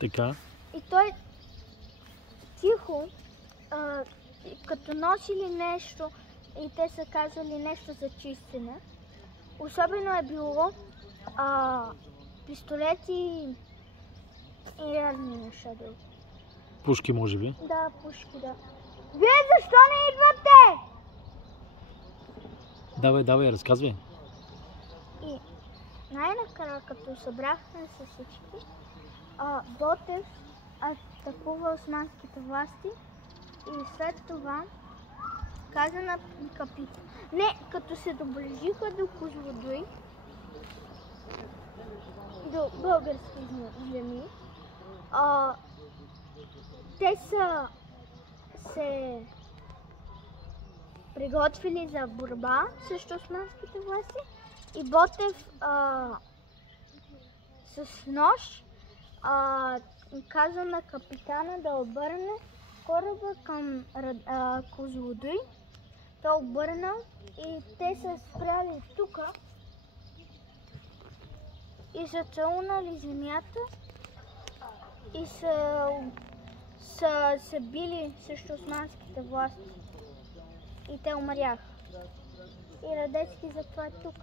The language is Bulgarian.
Така. И той тихо, като носили нещо и те са казали нещо за чистене. Особено е било пистолети и разни неща други. Пушки, може би. Да, пушки, да. Вие защо не идвате? Давай, разказвай. И най-накрая, като събрахме се всички, Ботев атакува османските власти и след това каза на капитан. Не, като се доближиха до Козлодуй, до български земи, те са се приготвили за борба срещу османските власти и Ботев с нож каза на капитана да обърне кораба към Козлодуй. Той обърнал и те са спряли тука и са целунали земята и са се били срещу османските власти. И те умряха. И Радецки затова е тук.